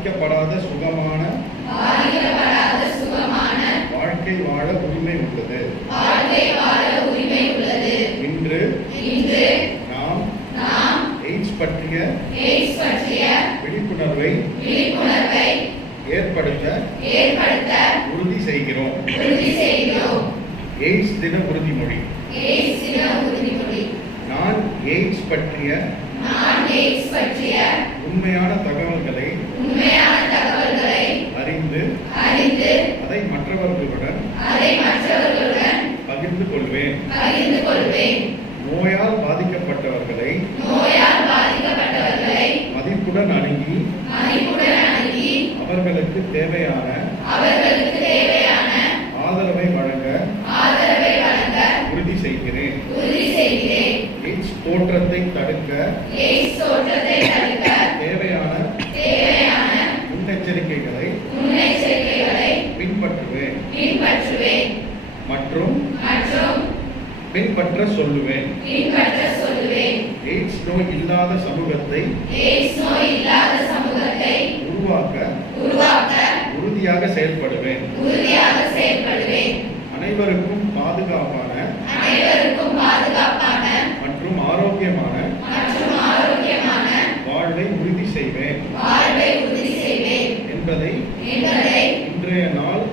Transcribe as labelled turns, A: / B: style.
A: பாதிக்கப்படாத சுகமான வாழ்க்கை வாழ உரிமை உள்ளது. இன்று நாம் எய்ட்ஸ்
B: பற்றிய
A: விழிப்புணர்வை ஏற்படுத்த உறுதி செய்கிறோம். எய்ட்ஸ் தின உறுதிமொழி. நான் எய்ட்ஸ்
B: பற்றிய
A: உண்மையான தகவல்களை
B: உண்மையான தகவல்களை
A: அறிந்து
B: அறிந்து
A: அதை மற்றவர்களுடன்
B: அதை மற்றவர்களுடன்
A: பகிர்ந்து கொள்வேன்.
B: பகிர்ந்து கொள்வேன்.
A: நோயால் பாதிக்கப்பட்டவர்களை
B: நோயால் பாதிக்கப்பட்டவர்களை
A: மதிப்புடன் அணுகி
B: மதிப்புடன் அணுகி
A: அவர்களுக்கு தேவையான
B: அவர்களுக்கு தேவையான
A: ஆதரவை வழங்க
B: ஆதரவை வழங்க
A: உறுதி செய்கிறேன்.
B: உறுதி செய்கிறேன்.
A: எய்ட்ஸ் தோற்றத்தை தடுக்க
B: எய்ட்ஸ் தோற்றத்தை தடுக்க
A: மற்றும் பின்பற்ற சொல்லுவேன். இல்லாத சமூகத்தை
B: எய்ட்ஸ் நோய் இல்லாத சமூகத்தை
A: உருவாக்க
B: உருவாக்க
A: உறுதியாக செயல்படுவேன்.
B: உறுதியாக செயல்படுவேன்.
A: அனைவருக்கும் பாதுகாப்பான
B: அனைவருக்கும் பாதுகாப்பான
A: மற்றும் ஆரோக்கியமான
B: மற்றும் ஆரோக்கியமான
A: வாழ்வை உறுதி செய்வேன்.
B: வாழ்வை உறுதி செய்வேன்.
A: என்பதை
B: என்பதை
A: இன்றைய நாள்